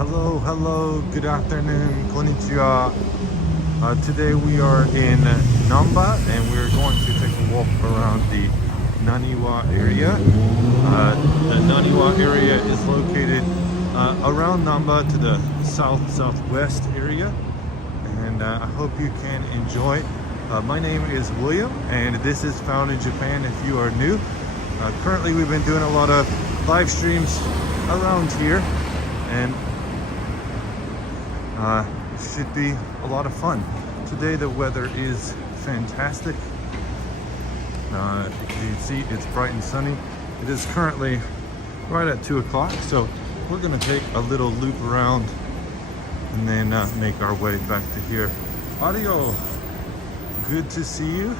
Hello, good afternoon, konnichiwa. Today we are in Namba and we're going to take a walk around the Naniwa area. The Naniwa area is located around Namba to the southwest area, and I hope you can enjoy. My name is William and this is Found in Japan if you are new. Currently we've been doing a lot of live streams around here, and should be a lot of fun. Today the weather is fantastic. You can see it's bright and sunny. It is currently right at 2 o'clock, so we're going to take a little loop around and then make our way back to here. Audio, good to see you.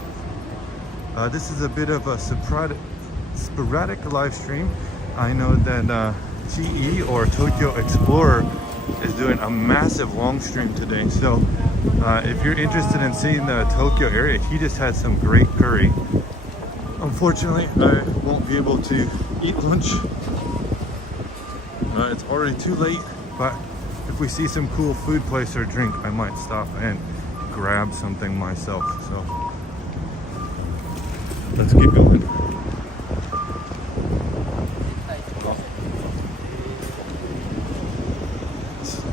This is a bit of a sporadic live stream. I know that TE or Tokyo Explorer is doing a massive long stream today, so if you're interested in seeing the Tokyo area, he just had some great curry. Unfortunately, I won't be able to eat lunch. It's already too late, but if we see some cool food place or drink, I might stop and grab something myself. So let's get going.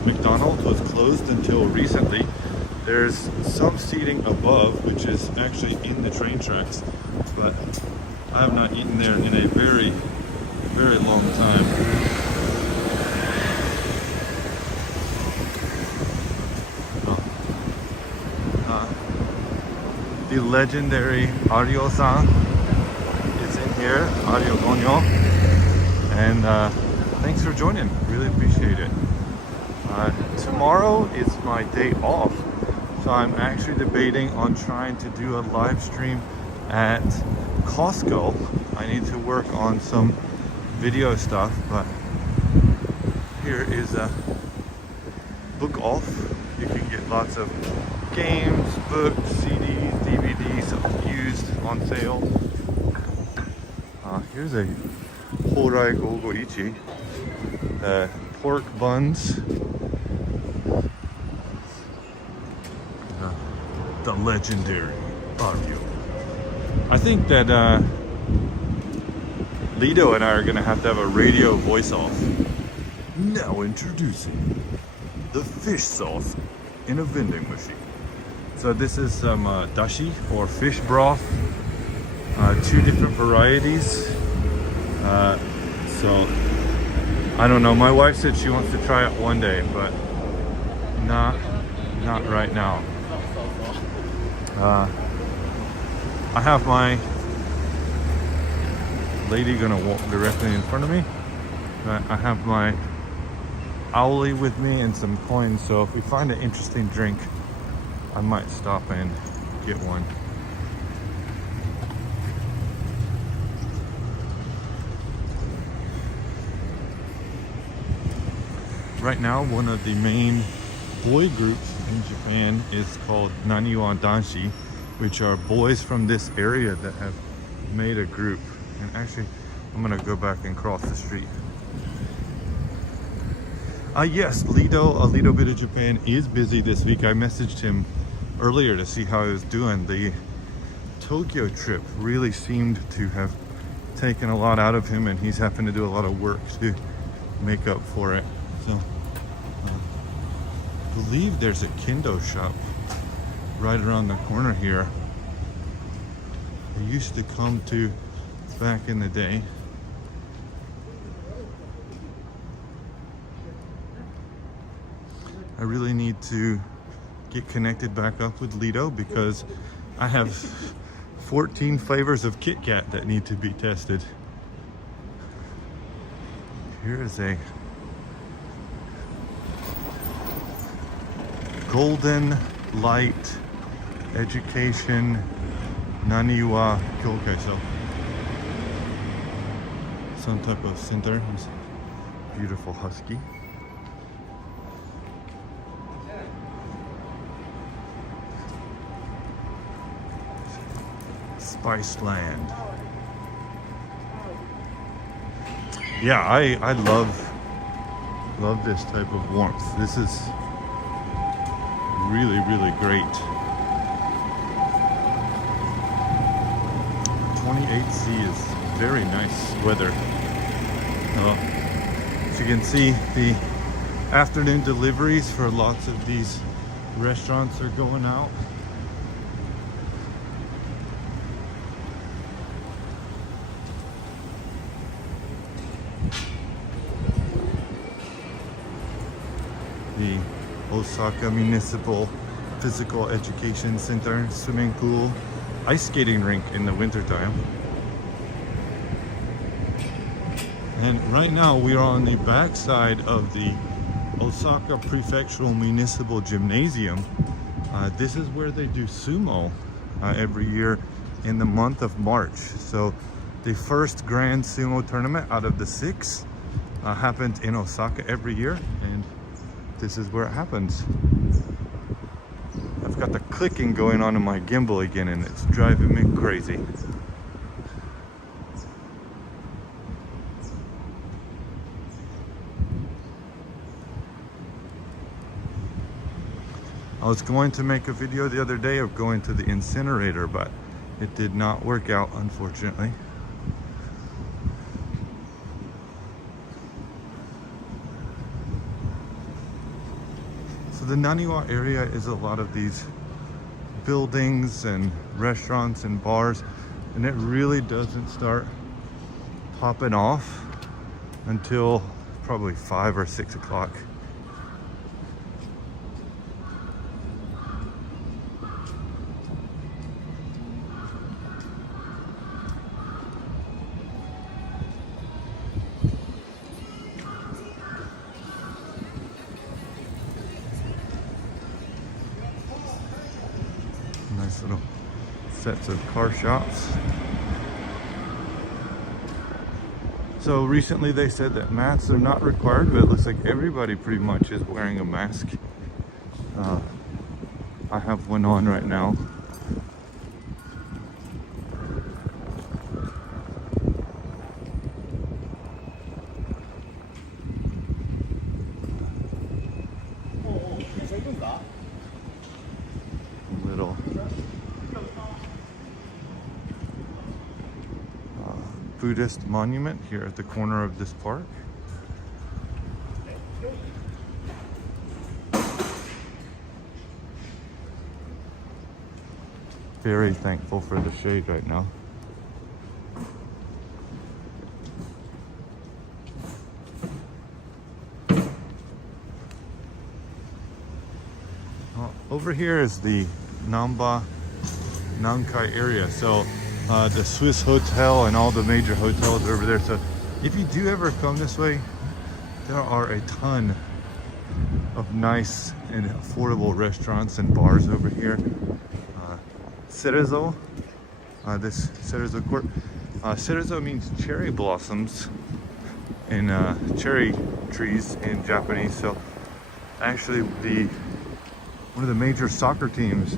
McDonald's was closed until recently. There's some seating above, which is actually in the train tracks, but I have not eaten there in a very, very long time. The legendary Ario-san is in here, Ario Gonyo, and thanks for joining, really appreciate it. Tomorrow is my day off, so I'm actually debating on trying to do a live stream at Costco. I need to work on some video stuff, but here is a book off. You can get lots of games, books, CDs, DVDs used on sale. Here's a Horai Gogo Ichi, pork buns. The legendary Ario. I think that Lido and I are gonna have to have a radio voice off. Now introducing the fish sauce in a vending machine. So this is some dashi or fish broth, 2 different varieties. So I don't know. My wife said she wants to try it one day, but not right now. I have my lady gonna walk directly in front of me. I have my owlie with me and some coins, so if we find an interesting drink, I might stop and get one. Right now, one of the main boy groups in Japan is called Naniwa Danshi, which are boys from this area that have made a group. And actually, I'm gonna go back and cross the street. Yes, Lido, a little bit of Japan is busy this week. I messaged him earlier to see how he was doing. The Tokyo trip really seemed to have taken a lot out of him, and he's having to do a lot of work to make up for it. So I believe there's a kendo shop right around the corner here. I used to come to back in the day. I really need to get connected back up with Lido because I have 14 flavors of Kit Kat that need to be tested. Here is a Golden Light Education Naniwa Kyokai. So some type of center. Beautiful husky. Spice Land. Yeah, I love Love this type of warmth. This is really, really great. 28°C is very nice weather. As you can see, the afternoon deliveries for lots of these restaurants are going out. The Osaka Municipal Physical Education Center, swimming pool, ice skating rink in the wintertime. And right now we are on the back side of the Osaka Prefectural Municipal Gymnasium. This is where they do sumo every year in the month of March. So the first grand sumo tournament out of the 6 happens in Osaka every year, and this is where it happens. I've got the clicking going on in my gimbal again, and it's driving me crazy. I was going to make a video the other day of going to the incinerator, but it did not work out, unfortunately. So the Naniwa area is a lot of these buildings and restaurants and bars, and it really doesn't start popping off until probably 5 or 6 o'clock. Nice little sets of car shops. So recently they said that masks are not required, but it looks like everybody pretty much is wearing a mask. I have one on right now. Little Buddhist monument here at the corner of this park. Very thankful for the shade right now. Over here is the Namba Nankai area. So the Swiss Hotel and all the major hotels are over there. So if you do ever come this way, there are a ton of nice and affordable restaurants and bars over here. Cerezo, this Cerezo court. Cerezo means cherry blossoms in cherry trees in Japanese. So actually one of the major soccer teams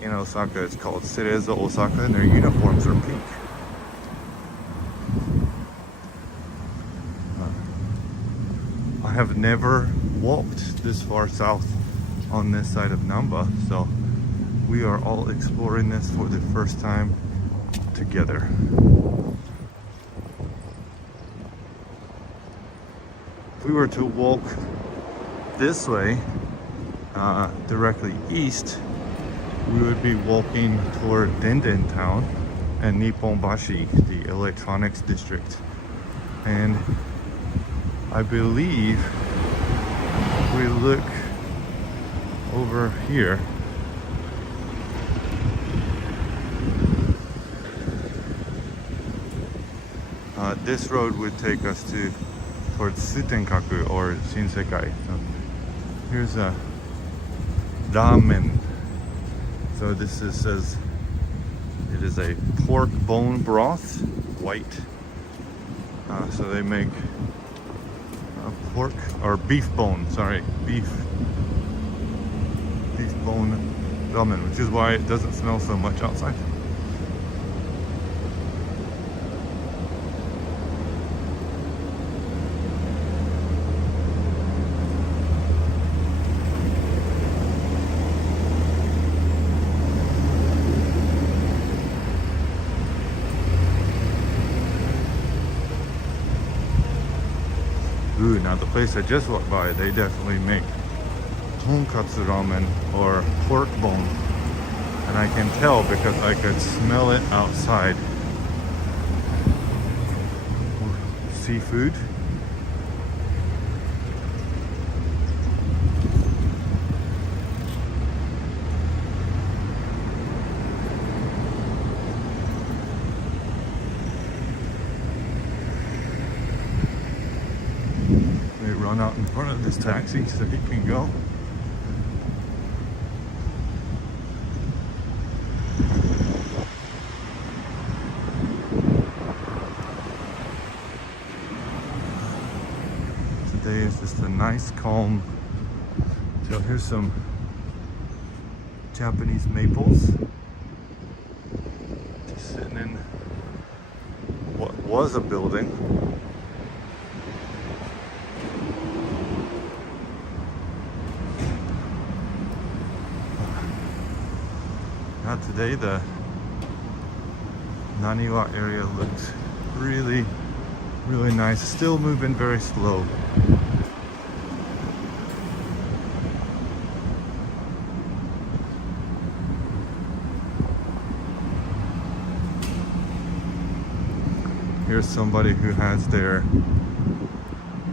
in Osaka is called Cerezo Osaka, and their uniforms are pink. I have never walked this far south on this side of Namba, so we are all exploring this for the first time together. If we were to walk this way, directly east, we would be walking toward Denden Town and Nipponbashi, the electronics district. And I believe we look over here, this road would take us towards Sutenkaku or Shinsekai. So here's a ramen. So this says it is a pork bone broth, white. So they make a pork or beef bone, sorry, beef bone ramen, which is why it doesn't smell so much outside. the place I just walked by, they definitely make tonkatsu ramen or pork bone. And I can tell because I could smell it outside. Seafood. They run out in front of this taxi so he can go. Today is just a nice, calm. So here's some Japanese maples. Just sitting in what was a building. Now today the Naniwa area looks really nice. Still moving very slow. Here's somebody who has their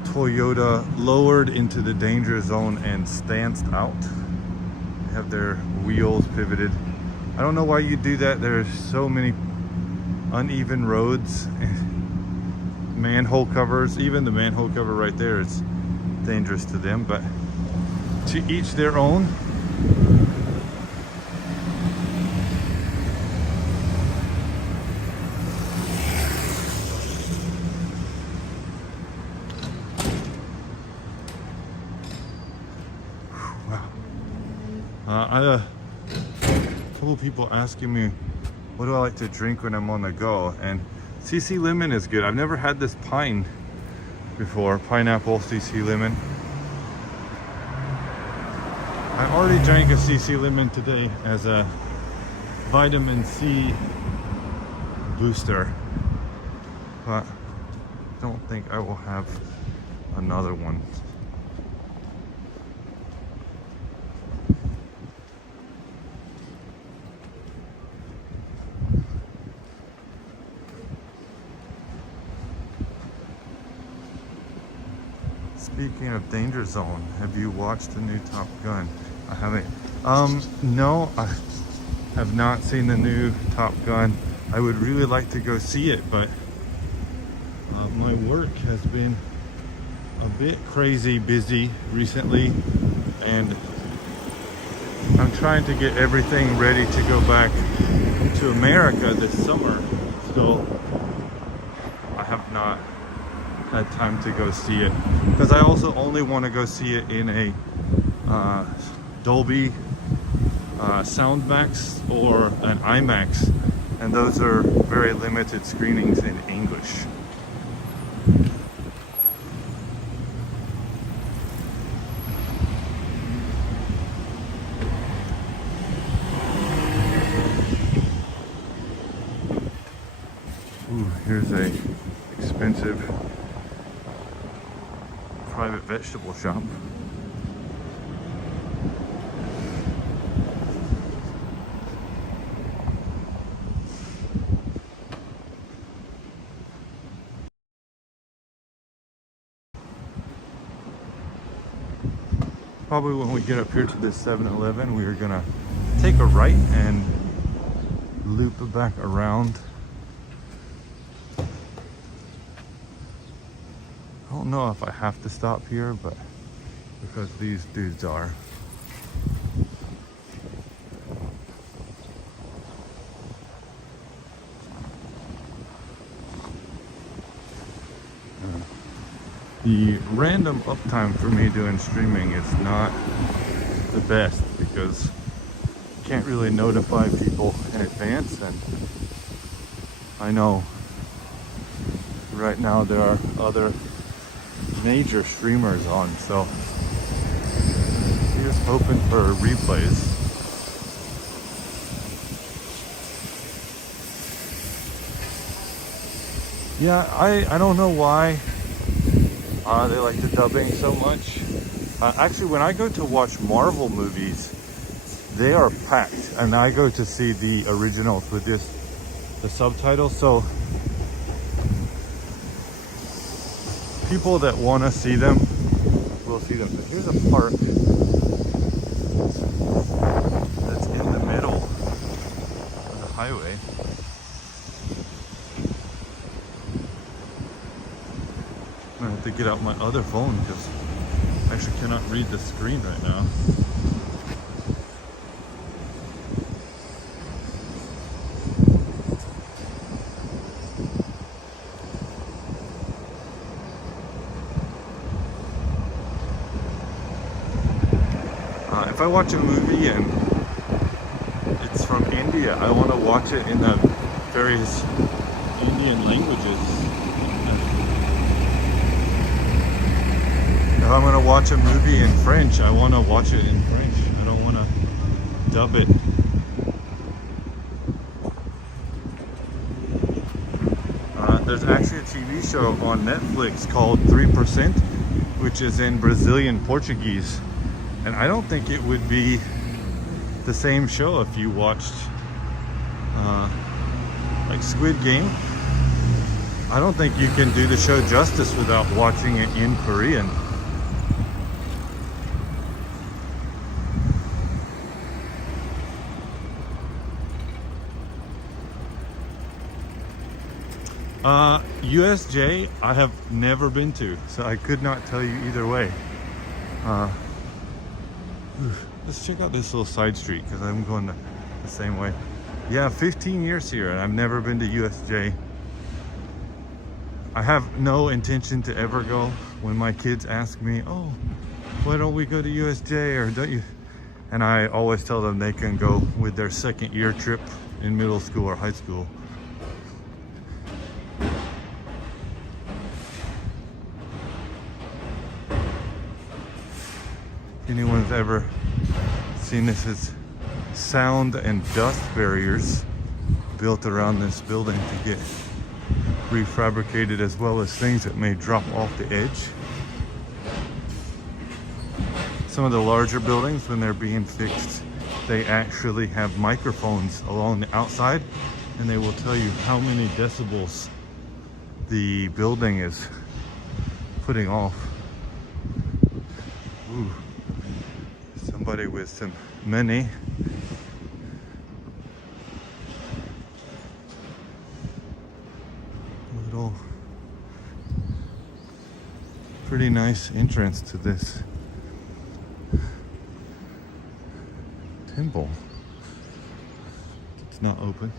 Toyota lowered into the danger zone and stanced out. They have their wheels pivoted. I don't know why you do that. There's so many uneven roads. Manhole covers, even the manhole cover right there is dangerous to them, but to each their own. Wow. A couple people asking me what do I like to drink when I'm on the go, and CC lemon is good. I've never had this pine before. Pineapple CC lemon. I already drank a CC lemon today as a vitamin C booster, but I don't think I will have another one. Speaking of danger zone, have you watched the new Top Gun? I haven't. No, I have not seen the new Top Gun. I would really like to go see it, but my work has been a bit crazy busy recently, and I'm trying to get everything ready to go back to America this summer. So I have not had time to go see it, because I also only want to go see it in a Dolby Soundmax or an IMAX, and those are very limited screenings in English. Ooh, here's a expensive private vegetable shop. Probably when we get up here to this 7-Eleven, we are gonna take a right and loop back around. I don't know if I have to stop here, but because these dudes are. The random uptime for me doing streaming is not the best because you can't really notify people in advance, and I know right now there are other major streamers on, so just hoping for replays. Yeah, I don't know why They like the dubbing so much. Actually, when I go to watch Marvel movies, they are packed, and I go to see the originals with just the subtitles. So people that want to see them will see them. But here's a park that's in the middle of the highway. I'm gonna have to get out my other phone because I actually cannot read the screen right now. If I watch a movie and it's from India, I want to watch it in the various Indian languages. If I'm going to watch a movie in French, I want to watch it in French. I don't want to dub it. There's actually a TV show on Netflix called 3%, which is in Brazilian Portuguese. And I don't think it would be the same show if you watched like Squid Game. I don't think you can do the show justice without watching it in Korean. USJ, I have never been to, so I could not tell you either way. Let's check out this little side street because I'm going the same way. Yeah, 15 years here and I've never been to USJ. I have no intention to ever go. When my kids ask me, oh, why don't we go to USJ, or don't you? And I always tell them they can go with their second year trip in middle school or high school. If anyone's ever seen this, as sound and dust barriers built around this building to get refabricated, as well as things that may drop off the edge. Some of the larger buildings, when they're being fixed, they actually have microphones along the outside, and they will tell you how many decibels the building is putting off. Ooh. Somebody with some money. Little pretty nice entrance to this temple. It's not open.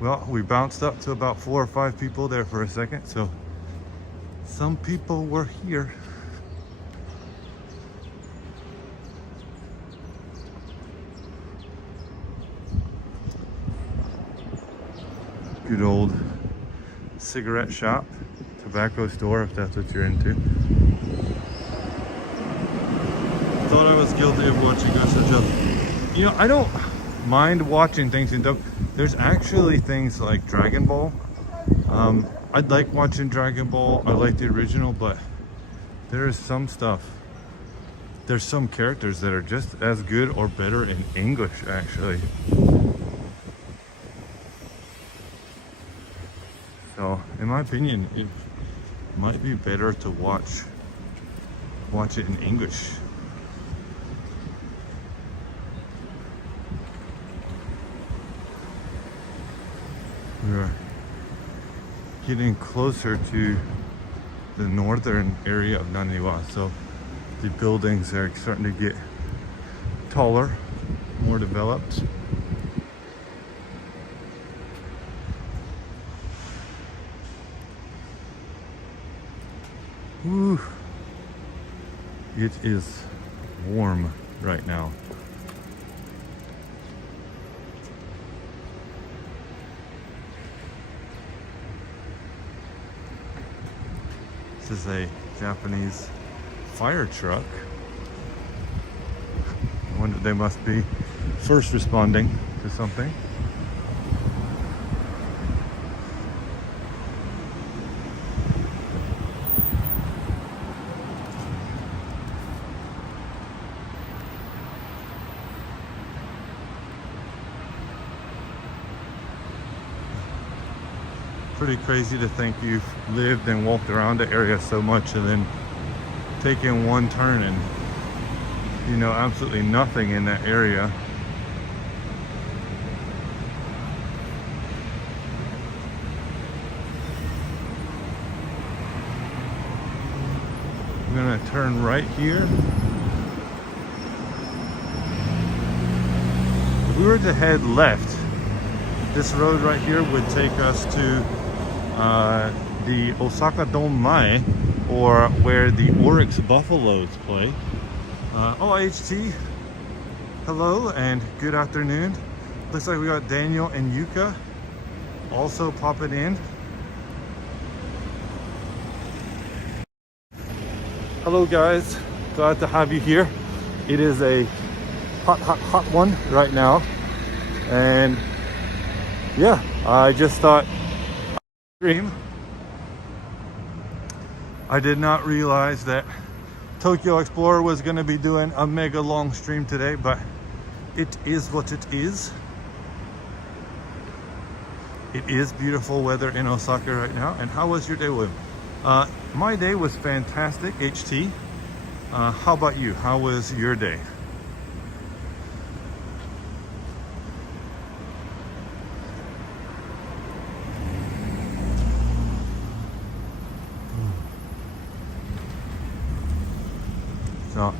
Well, we bounced up to about 4 or 5 people there for a second, so some people were here. Good old cigarette shop, tobacco store, if that's what you're into. Thought I was guilty of watching Ghost of Joe. You know, I don't mind watching things in dub. There's actually things like Dragon Ball. I'd like watching Dragon Ball. I like the original, but there is some stuff. There's some characters that are just as good or better in English, actually. So, in my opinion, it might be better to watch it in English. We're getting closer to the northern area of Naniwa, so the buildings are starting to get taller, more developed. Woo. It is warm right now. This is a Japanese fire truck. I wonder, they must be first responding to something. pretty crazy to think you've lived and walked around the area so much and then taken one turn and you know absolutely nothing in that area. I'm gonna turn right here. If we were to head left, this road right here would take us to the Osaka Dome Mai, or where the Oryx Buffaloes play. HT, hello and good afternoon. Looks like we got Daniel and Yuka also popping in. Hello guys, glad to have you here. It is a hot one right now, and yeah, I just thought stream. I did not realize that Tokyo Explorer was going to be doing a mega long stream today, but it is what it is. It is beautiful weather in Osaka right now. And how was your day, William? My day was fantastic, HT. How about you? How was your day? So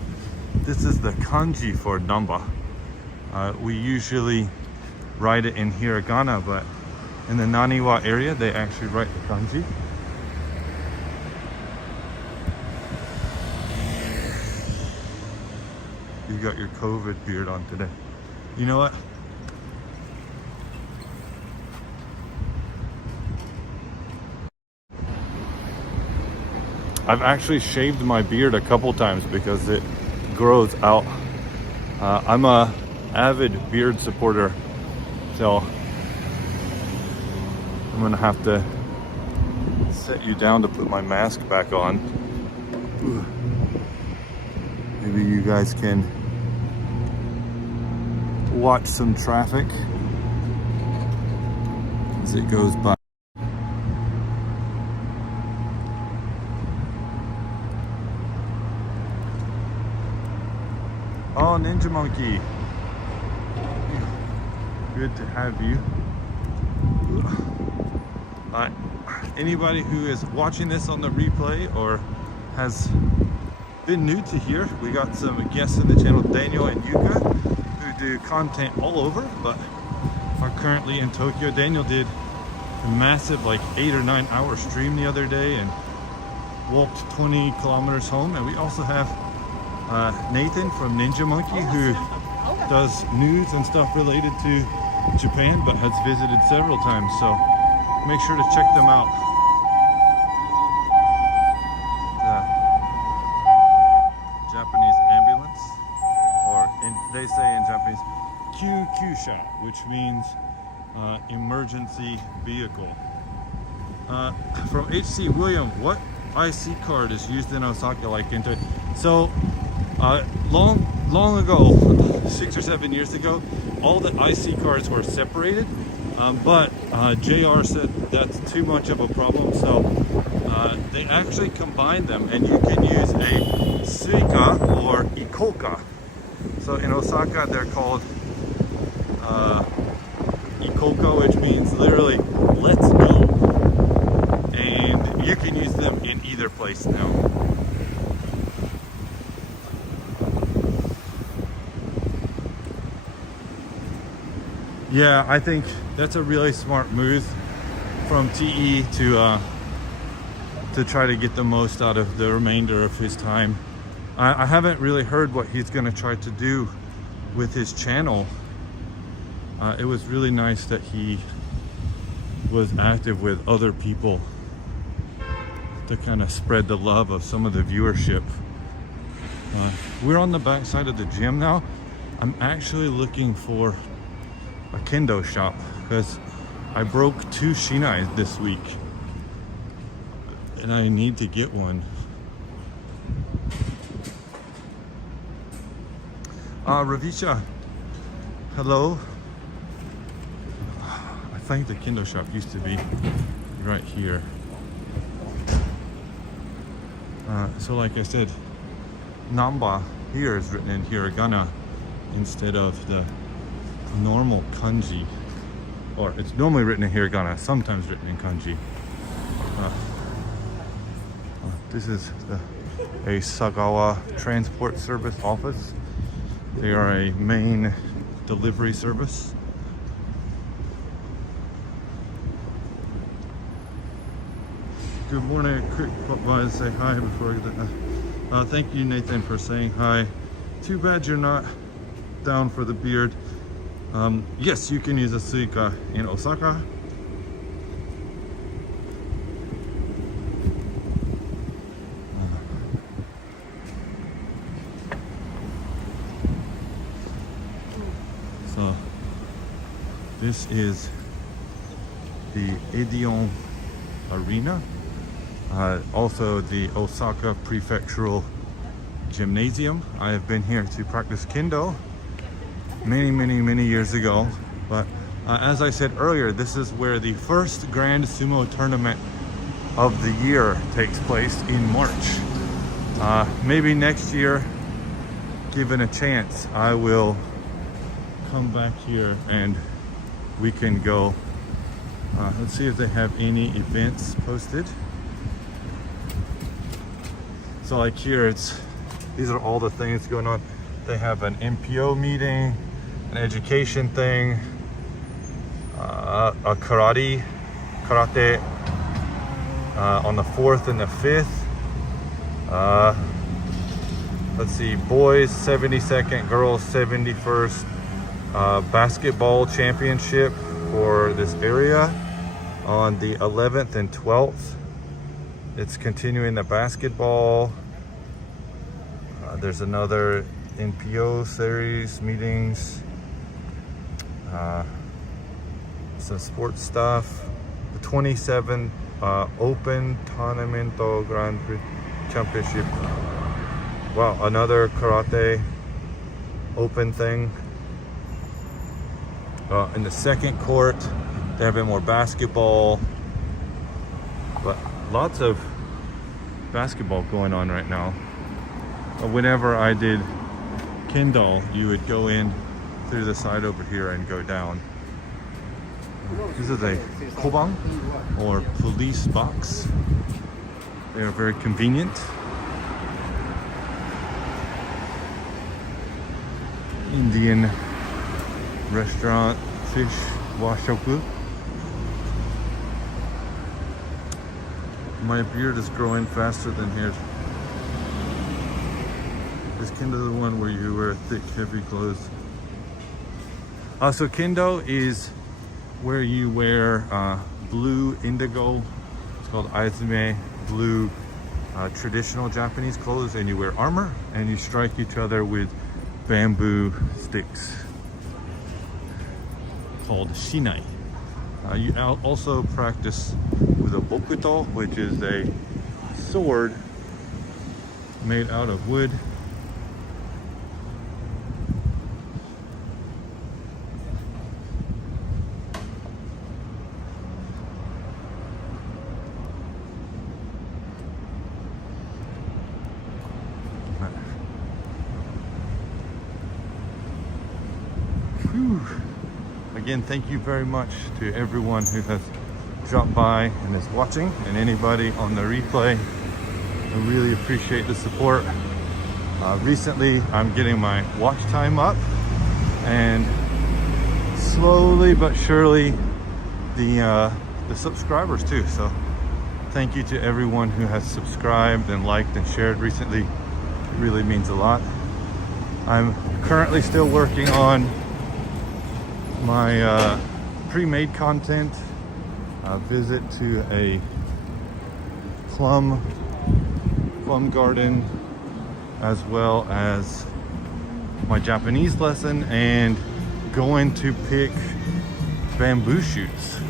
this is the kanji for Namba. We usually write it in hiragana, but in the Naniwa area they actually write the kanji. You got your COVID beard on today. You know what? I've actually shaved my beard a couple times because it grows out. I'm a avid beard supporter, so I'm gonna have to set you down to put my mask back on. Maybe you guys can watch some traffic as it goes by. Oh, Ninja Monkey. Good to have you. Anybody who is watching this on the replay or has been new to here, we got some guests in the channel, Daniel and Yuka, who do content all over, but are currently in Tokyo. Daniel did a massive, like 8 or 9 hour stream the other day and walked 20 kilometers home. And we also have Nathan from Ninja Monkey, who does news and stuff related to Japan, but has visited several times, so make sure to check them out. The Japanese ambulance, or they say in Japanese, kyūkyūsha, which means emergency vehicle. From HC William, what IC card is used in Osaka like into? So long ago, 6 or 7 years ago, all the IC cards were separated, but JR said that's too much of a problem, so they actually combined them, and you can use a Suica or Ikoka. So in Osaka they're called Ikoka, which means literally let's go, and you can use them in either place now. Yeah, I think that's a really smart move from TE to try to get the most out of the remainder of his time. I haven't really heard what he's going to try to do with his channel. It was really nice that he was active with other people to kind of spread the love of some of the viewership. We're on the back side of the gym now. I'm actually looking for a kendo shop because I broke 2 shinai this week and I need to get one. Ravisha, hello. I think the kendo shop used to be right here. So like I said, Namba here is written in hiragana instead of the normal kanji, or it's normally written in hiragana, sometimes written in kanji. This is a Sagawa Transport Service office. They are a main delivery service. Good morning. Quick pop by to say hi before I get that. Thank you, Nathan, for saying hi. Too bad you're not down for the beard. Yes, you can use a suica in Osaka. So this is the Edion Arena. Also the Osaka Prefectural Gymnasium. I have been here to practice kendo many years ago, but as I said earlier, this is where the first Grand Sumo tournament of the year takes place in March. Maybe next year, given a chance, I will come back here and we can go. Let's see if they have any events posted. So like here, these are all the things going on. They have an MPO meeting, an education thing, a karate on the 4th and the 5th. Let's see, boys 72nd, girls 71st basketball championship for this area on the 11th and 12th. It's continuing the basketball. There's another NPO series meetings. Some sports stuff. The 27th Open Tornamento Grand Prix Championship. Wow, another karate open thing. In the second court, they have more basketball. But lots of basketball going on right now. Whenever I did kendo, you would go in through the side over here and go down. This is a koban, or police box. They are very convenient. Indian restaurant, fish washoku. My beard is growing faster than his. Is kendo the one where you wear thick, heavy clothes? So kendo is where you wear blue indigo. It's called aizume, blue traditional Japanese clothes, and you wear armor and you strike each other with bamboo sticks called shinai. You also practice with a bokuto, which is a sword made out of wood. Whew. Again, thank you very much to everyone who has dropped by and is watching, and anybody on the replay. I really appreciate the support. Recently, I'm getting my watch time up, and slowly but surely the subscribers too. So thank you to everyone who has subscribed and liked and shared recently. It really means a lot. I'm currently still working on my pre-made content. A visit to a plum garden, as well as my Japanese lesson and going to pick bamboo shoots.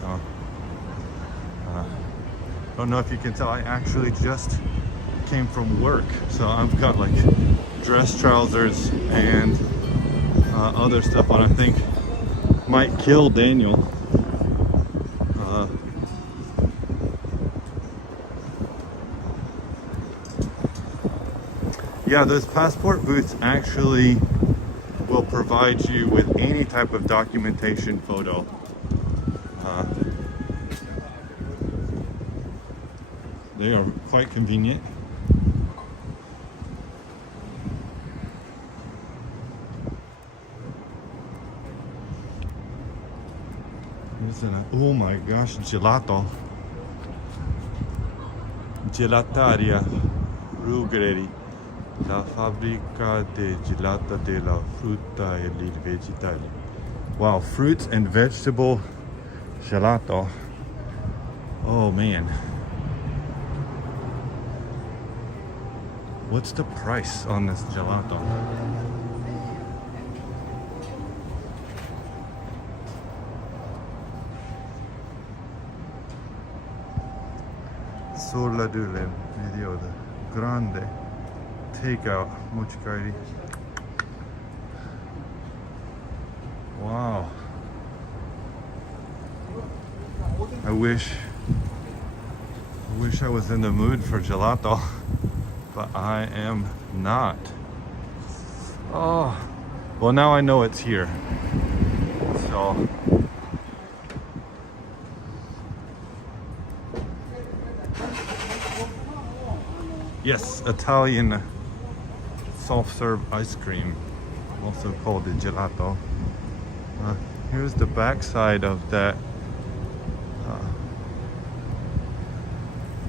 So don't know if you can tell, I actually just came from work, so I've got like dress trousers and other stuff on. I think might kill Daniel. Yeah, those passport booths actually will provide you with any type of documentation photo. They are quite convenient. Oh my gosh, gelato. Gelataria Rugreri, la fabbrica de gelata della frutta e il vegetale. Wow, fruits and vegetable gelato. Oh man. What's the price on this gelato? Sulla dule video the grande takeout mochikairi. Wow. I wish I was in the mood for gelato, but I am not. Oh, well now I know it's here. So yes, Italian soft serve ice cream, also called the gelato. Here's the back side of that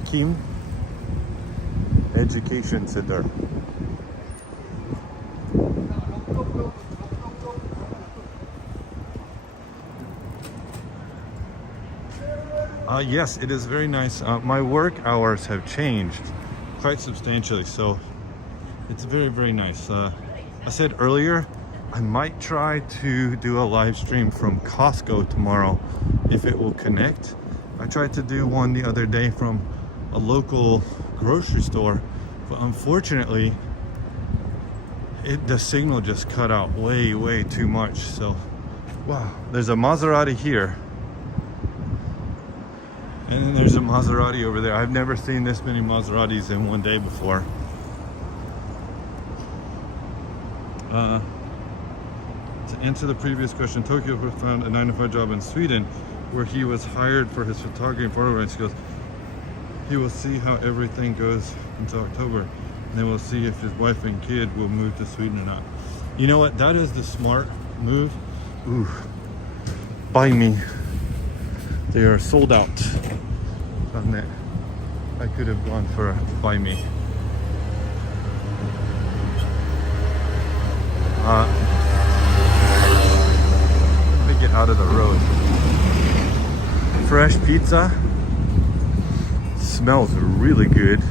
Kim Education Center. Yes, it is very nice. My work hours have changed quite substantially, so it's very, very nice. I said earlier I might try to do a live stream from Costco tomorrow if it will connect. I tried to do one the other day from a local grocery store, but unfortunately the signal just cut out way too much. So wow, there's a Maserati here and then there's a Maserati over there. I've never seen this many Maseratis in one day before. To answer the previous question, Tokyo found a 9-to-5 job in Sweden where he was hired for his photography and photography skills. He will see how everything goes until October, and then we'll see if his wife and kid will move to Sweden or not. You know what? That is the smart move. Ooh, buy me. They are sold out on that. I could have gone for a buy me. Let me get out of the road. Fresh pizza. Smells really good.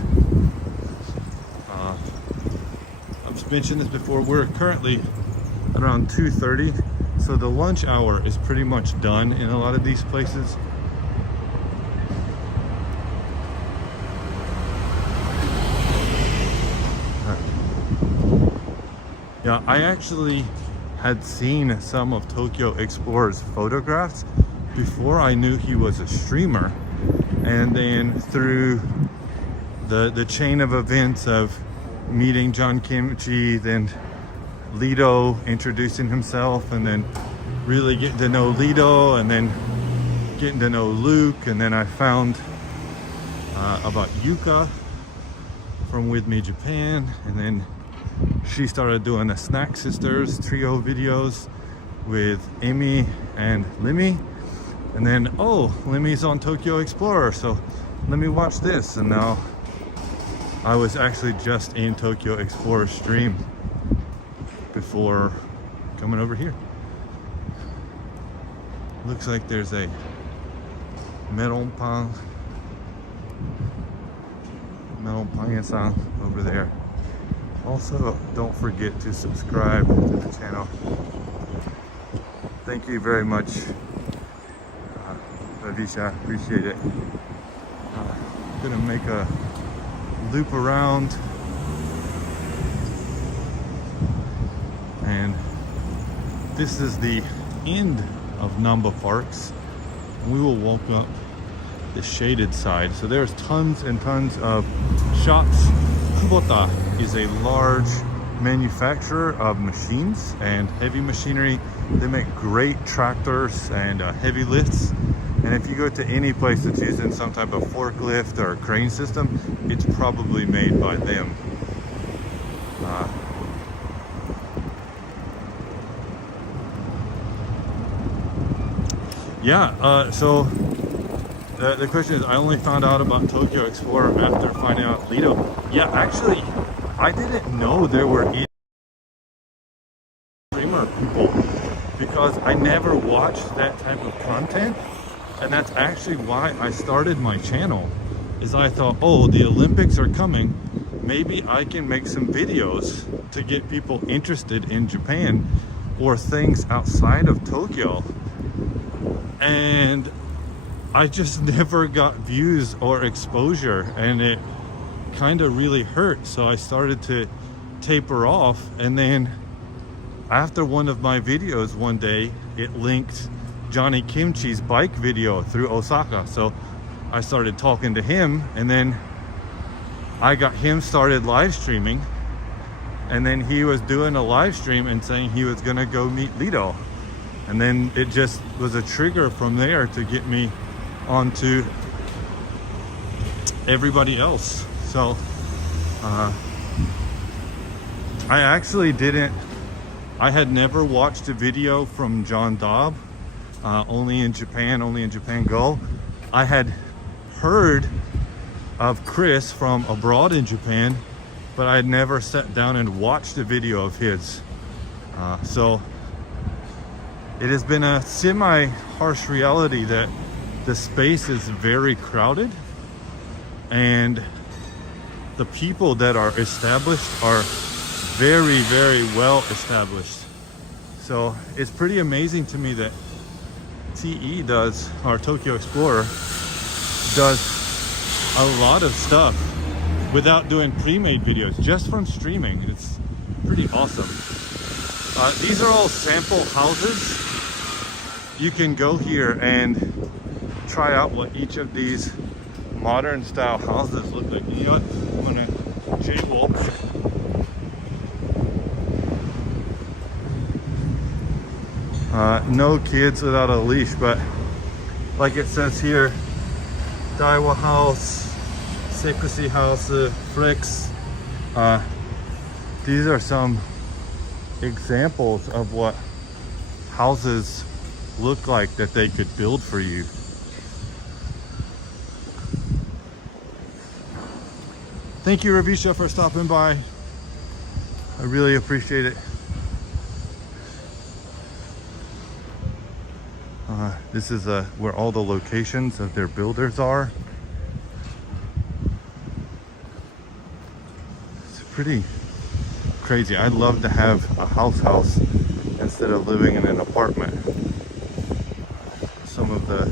I've mentioned this before. We're currently around 2:30, so the lunch hour is pretty much done in a lot of these places. Yeah, I actually had seen some of Tokyo Explorer's photographs before I knew he was a streamer, and then through the chain of events of meeting John Kimchi, then Lido introducing himself, and then really getting to know Lido, and then getting to know Luke, and then I found about Yuka from With Me Japan, and then she started doing the Snack Sisters trio videos with Amy and Limmy, and then oh, Limmy's on Tokyo Explorer, so let me watch this. And now I was actually just in Tokyo Explorer stream before coming over here. Looks like there's a melon pan over there. Also, don't forget to subscribe to the channel. Thank you very much, Ravisha, appreciate it. I'm gonna make a loop around, and this is the end of Namba Parks. We will walk up the shaded side. So there's tons and tons of shops Kubota is a large manufacturer of machines and heavy machinery. They make great tractors and heavy lifts. And if you go to any place that's using some type of forklift or crane system, it's probably made by them. So the question is, I only found out about Tokyo Explorer after finding out Lido. Yeah, actually, I didn't know there were any streamer people because I never watched that type of content. And that's actually why I started my channel, is I thought, oh, the Olympics are coming. Maybe I can make some videos to get people interested in Japan or things outside of Tokyo. And I just never got views or exposure, and it kind of really hurt. So I started to taper off, and then after one of my videos one day, it linked Johnny Kimchi's bike video through Osaka. So I started talking to him, and then I got him started live streaming, and then he was doing a live stream and saying he was gonna go meet Lido. And then it just was a trigger from there to get me onto everybody else. So I actually I had never watched a video from John Dobb, only in Japan Go. I had heard of Chris from abroad in Japan, but I had never sat down and watched a video of his. So it has been a semi-harsh reality that the space is very crowded, and the people that are established are very, very well established. So it's pretty amazing to me that TE does, or Tokyo Explorer does a lot of stuff without doing pre-made videos, just from streaming. It's pretty awesome. These are all sample houses. You can go here and try out what each of these modern style houses look like. You know what? I'm gonna jaywalk. No kids without a leash, but like it says here, Daiwa House, Sekushi House, Flex. These are some examples of what houses look like that they could build for you. Thank you, Ravisha, for stopping by. I really appreciate it. This is where all the locations of their builders are. It's pretty crazy. I'd love to have a house instead of living in an apartment. Some of the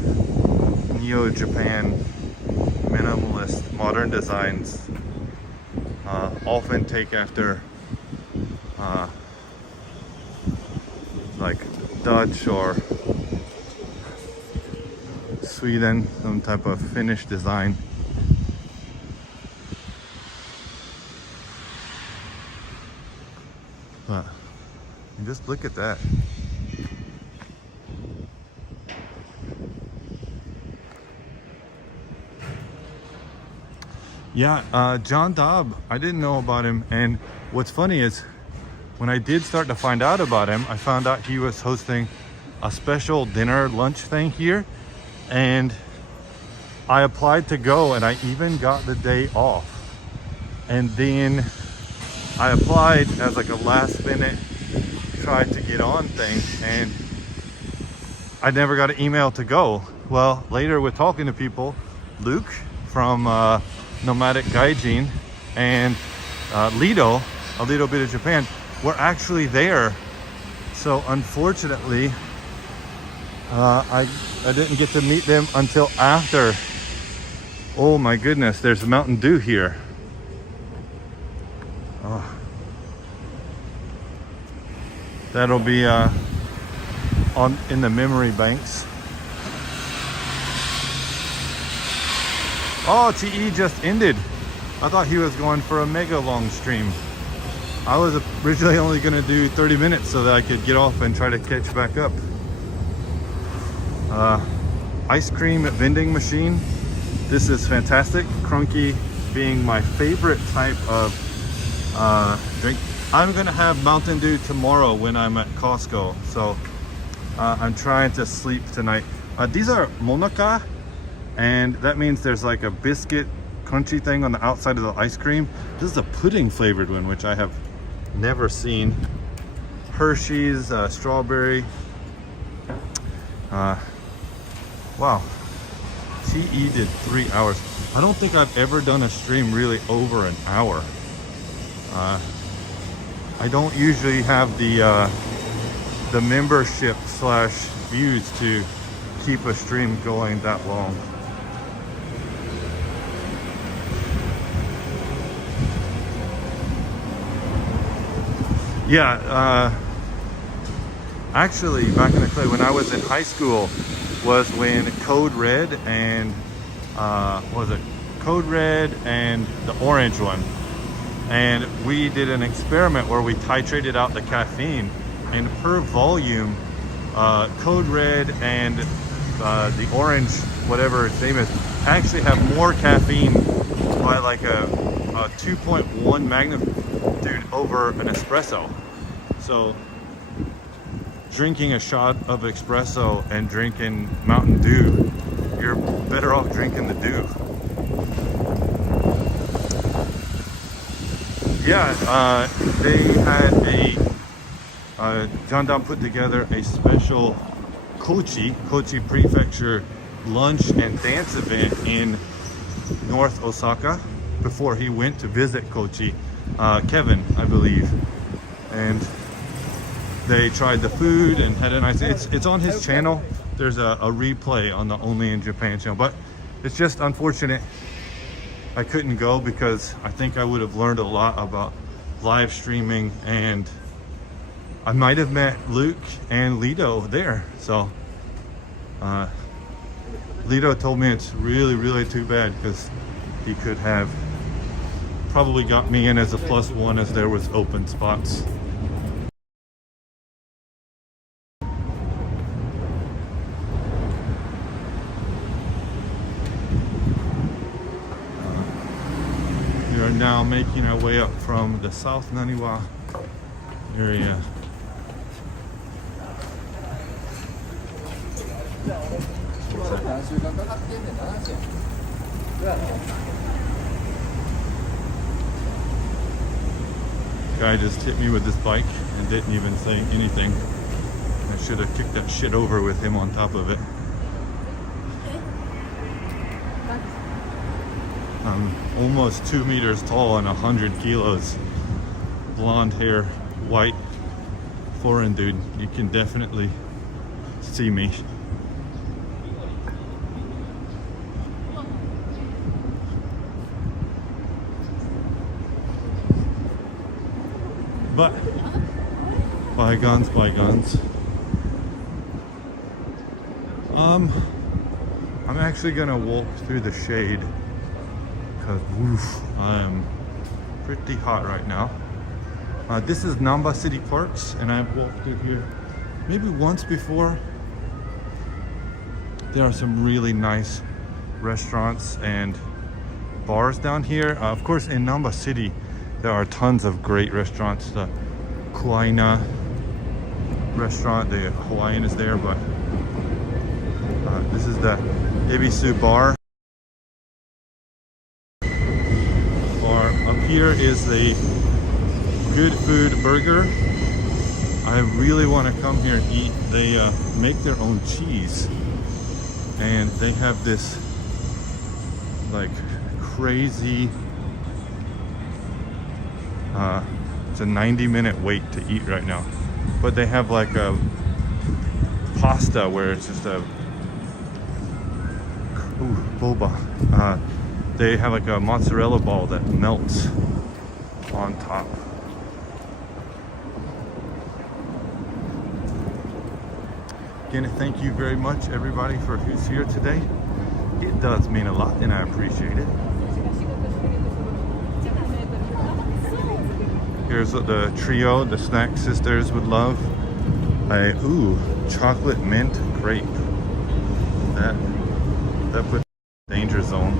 Neo-Japan minimalist modern designs often take after like Dutch or Sweden, some type of Finnish design. But just look at that. Yeah, John Dobb, I didn't know about him, and what's funny is when I did start to find out about him, I found out he was hosting a special dinner lunch thing here, and I applied to go, and I even got the day off. And then I applied as like a last minute try to get on thing, and I never got an email to go. Well, later with talking to people, Luke from Nomadic Gaijin and Lido, a little bit of Japan, were actually there. So unfortunately, I didn't get to meet them until after. Oh my goodness, there's Mountain Dew here. Oh. That'll be in the memory banks. Oh, TE just ended. I thought he was going for a mega long stream. I was originally only going to do 30 minutes so that I could get off and try to catch back up. Ice cream vending machine. This is fantastic. Crunky being my favorite type of drink. I'm gonna have Mountain Dew tomorrow when I'm at Costco, so I'm trying to sleep tonight. These are monaka, and that means there's like a biscuit crunchy thing on the outside of the ice cream. This is a pudding flavored one, which I have never seen. Hershey's strawberry. Wow, TE did 3 hours. I don't think I've ever done a stream really over an hour. I don't usually have the membership slash views to keep a stream going that long. Yeah, actually back in the day when I was in high school was when Code Red and what was it? Code Red and the orange one. And we did an experiment where we titrated out the caffeine, and per volume, Code Red and the orange, whatever its name is, actually have more caffeine by like a 2.1 magnitude over an espresso. So drinking a shot of espresso and drinking Mountain Dew, you're better off drinking the dew. Yeah, they had Jandam put together a special Kochi Prefecture lunch and dance event in North Osaka before he went to visit Kochi, Kevin, I believe. And they tried the food and had a nice, it's on his channel. There's a replay on the Only in Japan channel, but it's just unfortunate I couldn't go because I think I would have learned a lot about live streaming, and I might have met Luke and Lido there. So Lido told me it's really too bad because he could have probably got me in as a +1 as there was open spots. We are now making our way up from the South Naniwa area. Guy just hit me with his bike and didn't even say anything. I should have kicked that shit over with him on top of it. I'm almost 2 meters tall and 100 kilos. Blonde hair, white, foreign dude. You can definitely see me. But bygones, bygones. I'm actually gonna walk through the shade because I am pretty hot right now. This is Namba City Parks, and I've walked through here maybe once before. There are some really nice restaurants and bars down here. Of course, in Namba City, there are tons of great restaurants. The Kuaina restaurant, the Hawaiian is there, but this is the Ebisu bar. Up here is the Good Food Burger. I really want to come here and eat. They make their own cheese, and they have this like crazy it's a 90-minute wait to eat right now, but they have like a pasta where it's just a boba. They have like a mozzarella ball that melts on top. Again, thank you very much everybody for who's here today. It does mean a lot and I appreciate it. Here's what the trio, the snack sisters would love. Ooh, chocolate mint grape. That puts danger zone.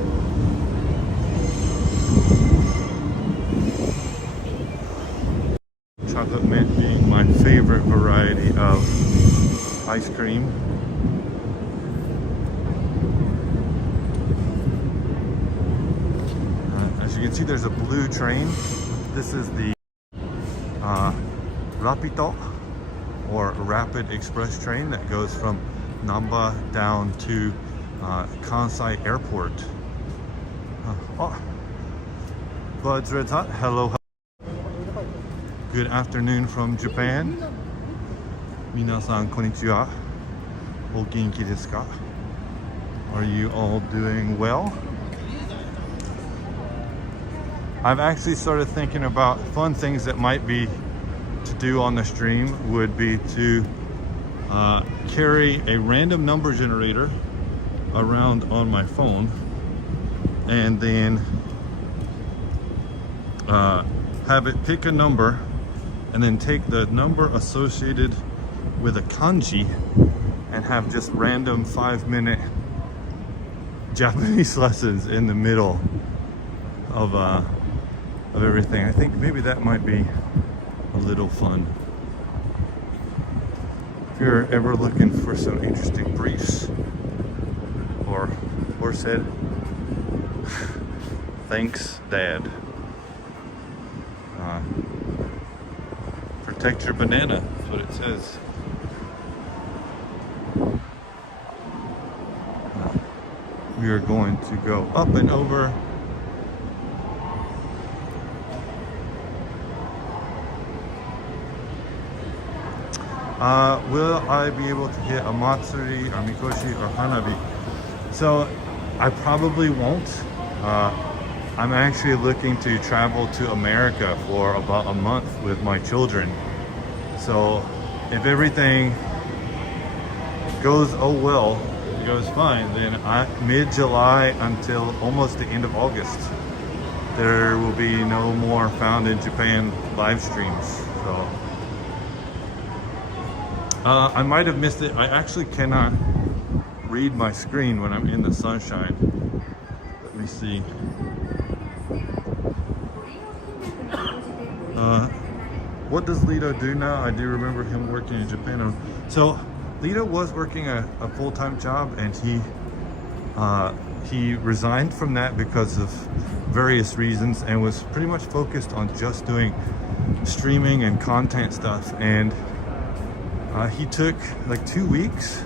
Chocolate mint being my favorite variety of ice cream. As you can see, there's a blue train. This is the Rapito, or Rapid Express train that goes from Namba down to Kansai Airport. Buds Red Hot, hello. Good afternoon from Japan. Minasan konnichiwa. O genki desu ka? Are you all doing well? I've actually started thinking about fun things that might be to do on the stream. Would be to carry a random number generator around on my phone, and then have it pick a number, and then take the number associated with a kanji and have just random 5-minute Japanese lessons in the middle of everything. I think maybe that might be a little fun. If you're ever looking for some interesting briefs or horse head, thanks Dad. Protect your banana, that's what it says. We are going to go up and over. Will I be able to hit a Matsuri or Mikoshi or Hanabi? So I probably won't. I'm actually looking to travel to America for about a month with my children. So if everything goes goes fine, then mid-July until almost the end of August, there will be no more Found in Japan live streams. So I might have missed it. I actually cannot read my screen when I'm in the sunshine. Let me see. What does Lito do now? I do remember him working in Japan. So Lito was working a full-time job, and he resigned from that because of various reasons, and was pretty much focused on just doing streaming and content stuff. And he took like 2 weeks,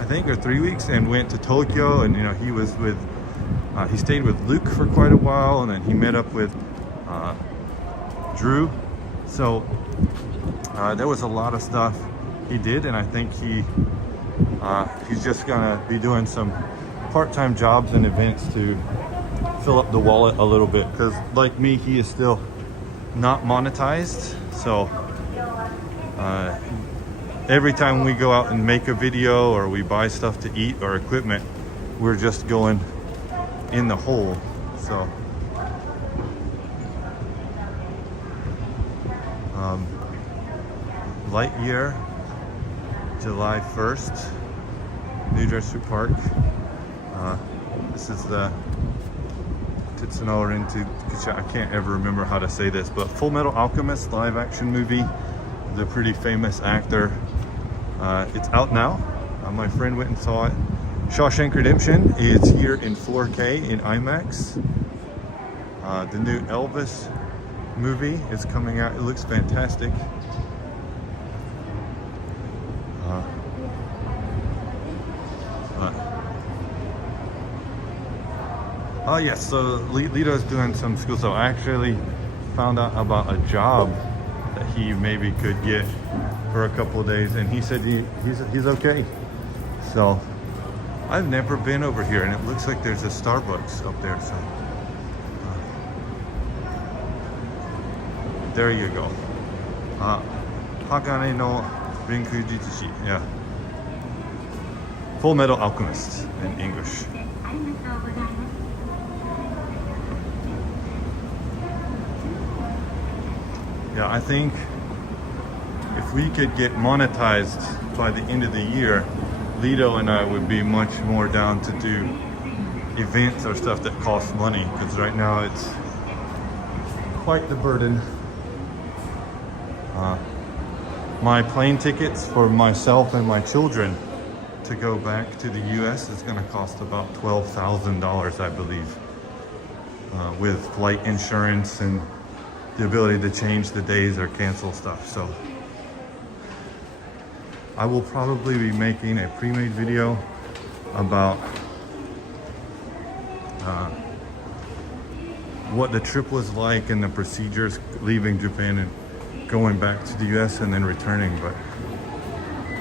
I think, or 3 weeks, and went to Tokyo. And he was with he stayed with Luke for quite a while, and then he met up with Drew. So there was a lot of stuff he did, and I think he's just gonna be doing some part-time jobs and events to fill up the wallet a little bit, because like me, he is still not monetized. So every time we go out and make a video or we buy stuff to eat or equipment, we're just going in the hole. So Lightyear, July 1st, New Jersey Park. This is the Tetsuno Rentu, I can't ever remember how to say this, but Full Metal Alchemist live action movie. The pretty famous actor. It's out now. My friend went and saw it. Shawshank Redemption is here in 4K in IMAX. The new Elvis movie is coming out. It looks fantastic. Oh yes, so Lito's doing some school. So I actually found out about a job that he maybe could get for a couple of days, and he said he's okay. So I've never been over here, and it looks like there's a Starbucks up there. So there you go. Hagane no Rinku Jitsushi. Yeah. Full Metal Alchemist in English. Yeah, I think if we could get monetized by the end of the year, Lido and I would be much more down to do events or stuff that costs money, because right now it's quite the burden. My plane tickets for myself and my children to go back to the US is going to cost about $12,000, I believe, with flight insurance and the ability to change the days or cancel stuff. So I will probably be making a pre-made video about what the trip was like and the procedures leaving Japan and going back to the US and then returning. But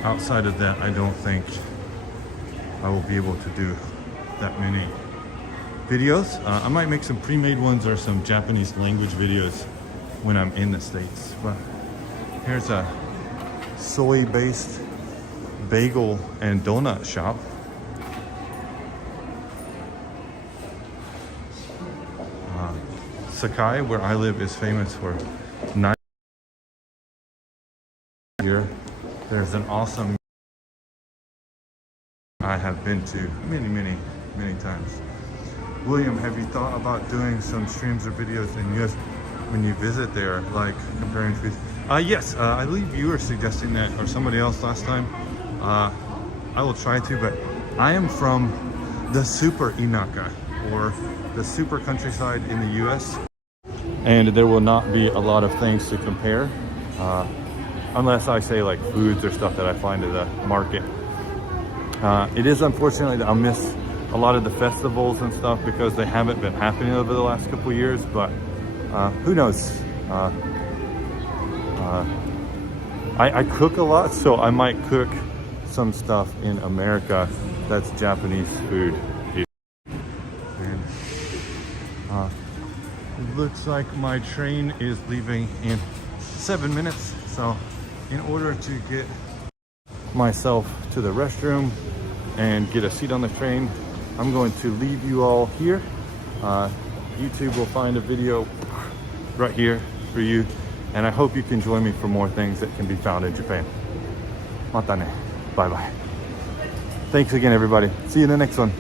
outside of that, I don't think I will be able to do that many videos. I might make some pre-made ones or some Japanese language videos when I'm in the States. But here's a soy-based bagel and donut shop. Sakai, where I live, is famous for Naniwa. Here, there's an awesome I have been to many times. William, have you thought about doing some streams or videos in US when you visit there, like comparing food? Yes, I believe you were suggesting that, or somebody else last time. I will try to, but I am from the super Inaka, or the super countryside in the US, and there will not be a lot of things to compare, unless I say like foods or stuff that I find at the market. It is unfortunately that I'll miss a lot of the festivals and stuff because they haven't been happening over the last couple years, but who knows? I cook a lot, so I might cook some stuff in America that's Japanese food. And it looks like my train is leaving in 7 minutes, so in order to get myself to the restroom and get a seat on the train, I'm going to leave you all here. YouTube will find a video right here for you, and I hope you can join me for more things that can be found in Japan. Mata ne. Bye bye. Thanks again, everybody. See you in the next one.